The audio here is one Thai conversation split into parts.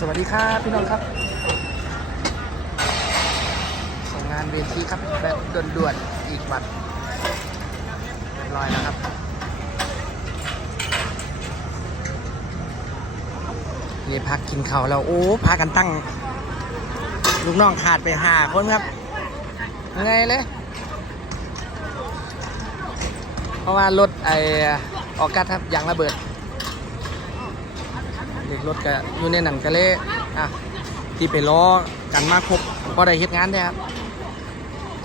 สวัสดีครับพี่น้องครับ ส่งงานเวทีครับแบบด่วนๆอีกวันเรียบร้อยแล้วครับนี่พักกินข้าวแล้วโอ้พากันตั้ง ลูกน้องขาดไปหาคนครับไงเลยเพราะว่ารถไอออกกัสครับยางระเบิด เด็กรถก็อยู่ในหนังก็เลยอะที่ไปล้อกันมาครบก็ได้เฮ็ดงานได้ครับ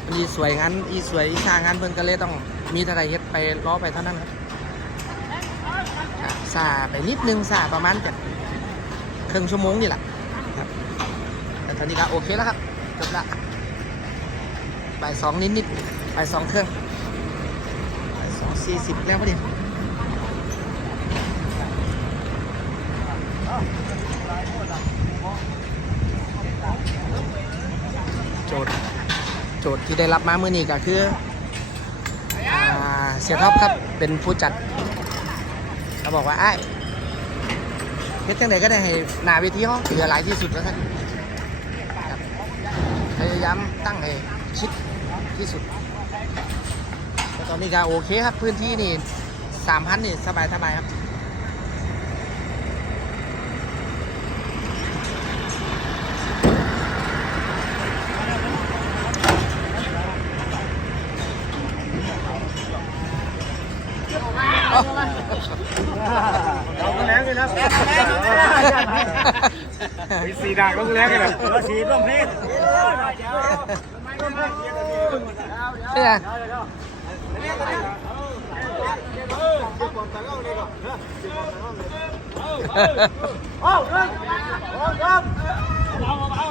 อีสวยงานอีสวยอีชางานเพิ่นก็เลยต้องมีเท่าไรเฮ็ดไปล้อไปเท่านั้นครับซาไปนิดนึงซาประมาณจะครึ่งชั่วโมงนี่แหละครับแต่ตอนนี้ก็โอเคแล้วครับจบละบ่ายสองนิดนิดๆบ่ายสองเครื่องบ่ายสองสี่สิบแล้วพอดี โจทย์ โจทย์ที่ได้รับมาเมื่อนี้ก็คือเสียท็อปครับเป็นผู้จัดเขาบอกว่าไอ้เฮ็ดจังไดก็ได้ให้หนาเวทีห้องเหลือหลายที่สุดแล้วท่านพยายามตั้งให้ชิดที่สุดแต่ตอนนี้ก็โอเคครับพื้นที่นี่สามพันนี่สบายสบายครับ เอาก็แล้วกันแล้ว มีสีด่างต้องแล้วกันแล้วสีต้องพลิกเนี่ย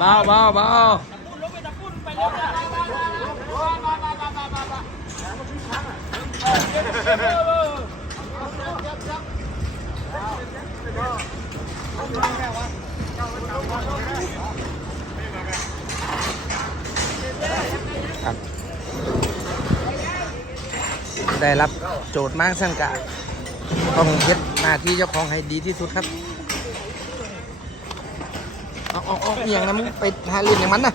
เบาเบาเบา ครับ ได้รับโจทย์มากสั่งกะ ต้องเฮ็ดหน้าที่เจ้าของให้ดีที่สุดครับเอาเอาเอียงนะมึงไปทาเล่นอย่างมันนะ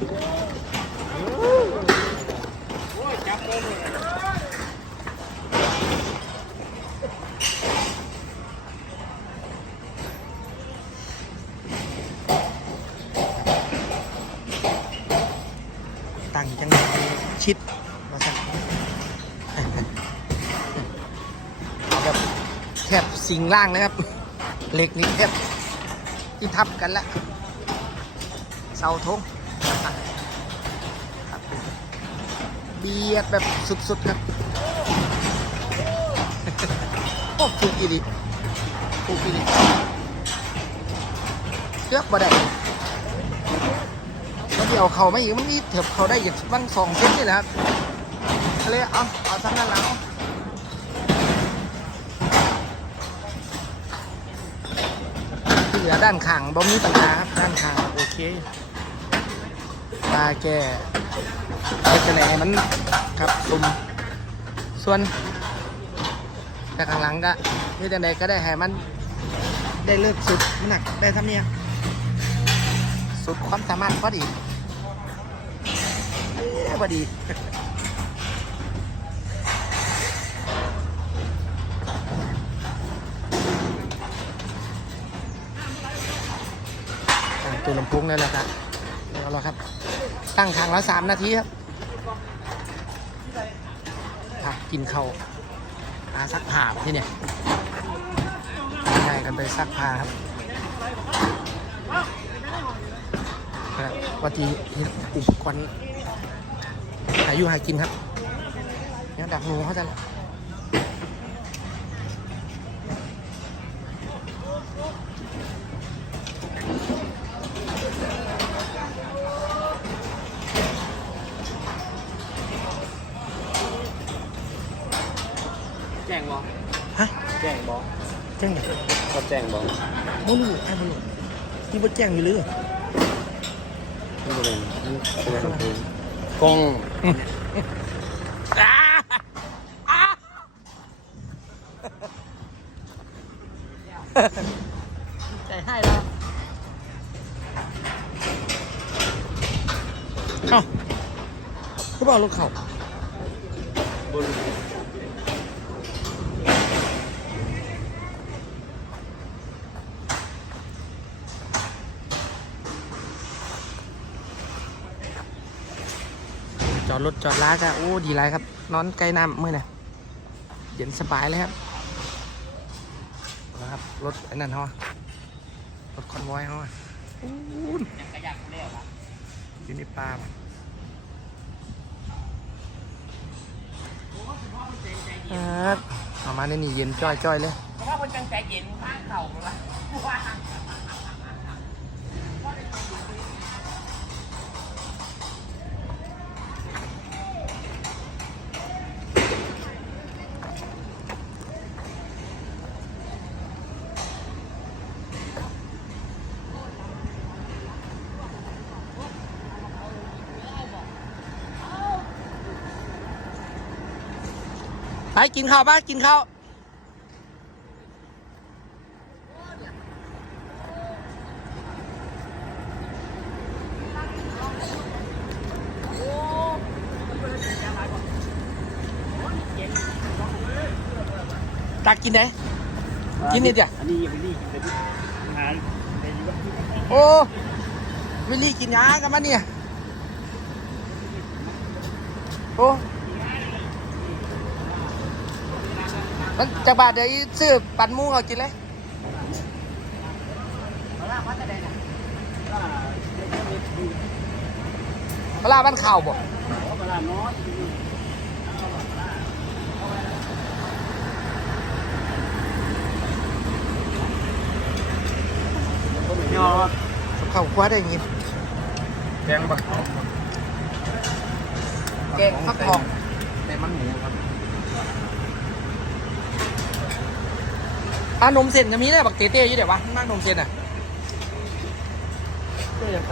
ตั้งจังเลยชิดมาสั่งแบบแทบสิงล่างนะครับ เหล็กนี่แทบที่ทับกันแล้วเสาธงเบียดแบบสุดๆครับโอ้ถูกอีดีถูกอีดีเลือกบ่ได้ มันที่เอาเข่ามาอีกมันมีเถิบเขาได้อีกบ้างสองเซนนี่แหละครับเลยเอาเอาซ้ำนั่นแล้วที่เหลือด้านข้างบ่มีปัญหาครับด้านข้างโอเคตาแก่เฮ็ดจังไหนมันครับซุมส่วนแต่ข้างหลังก็เฮ็ดจังไดก็ได้ให้มันได้เลิกสุดหนักได้ทำเนี่ยสุดความสามารถพอดี พอดี ตัวลำโพงแล้วแหละครับเดี๋ยวเราครับ ตั้งทางละสามนาทีครับกินเข้าวหาซักผ้าที่เนี่ยง่ายกันไปซักผ้าครับครัติเห็นอุปกรณ์ หาอยู่หากินครับเนี่ยดักหนูเขาจะละแจ้งบอกฮะแจ้งบอกแจ้งไหนก็แจ้งบอกไม่รู้ไอ้บอลที่บ่แจ้งอยู่หรือนี่เป็นกล้องอ้าอ้า ใจให้แล้วเอ้าก็บอกลูกเขา อดรถจอดล้าก็โอ้ดีไรครับ นอนใกล้น้ำเมื่อเนี่ยเย็นสบายเลยครับนะครับรถไอ้นั่นเขาอะรถคอนวอยเขาอะอู้นอยู่ในป่ามันครับเอามาในนี่เย็นจ้อยๆเลยเพราะว่าคนจังใจเย็นข้างเข่าเลย ไปกินข้าวบ้ากินข้าวตักกินได้กินนิดเดียวอันนี้ยังไม่ได้กินเลยงานในยุคที่โอ้วิลลี่กินยากันมาเนี่ยโอ้ มันจากบาทเดี๋ยวอีซื้อปั่นหมูเขากินเลยปลาบ้านข่าวบ่เวลาน้อยยอดเข้าคว้าได้ยังไงแกงบักแกงฟักทองในมันหมูครับ อ่านมเส้นก็มีได้บักเตเต้อยู่เดี๋ยววะมานมเส้นอะก็ยังไป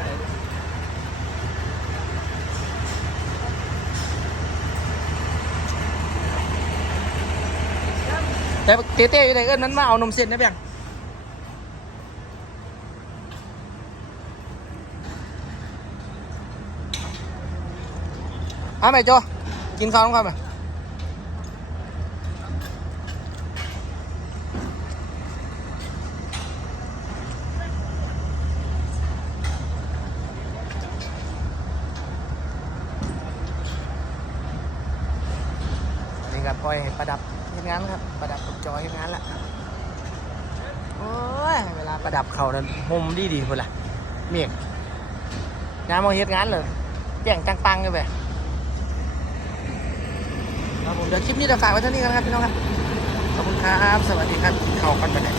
แต่เตเต้อยู่ไหนเอิ้นนั้นมาเอานมเส้นได้เพียงเอาไหมโจกินข้าวน้องข้าวไหม ปล่อยให้ประดับเห็นงานครับ ประดับกับจอยเห็นงานละโอ้ยเวลาประดับเขานั้นห่มดีดีๆพุ่นละเมียกงานมาเห็นงานเลยแจ้งจังปังเลยไปครับผมเดี๋ยวคลิปนี้จะฝากไว้เท่านี้กันครับพี่น้องครับขอบคุณครับ สวัสดีครับเข้ากันไปไหน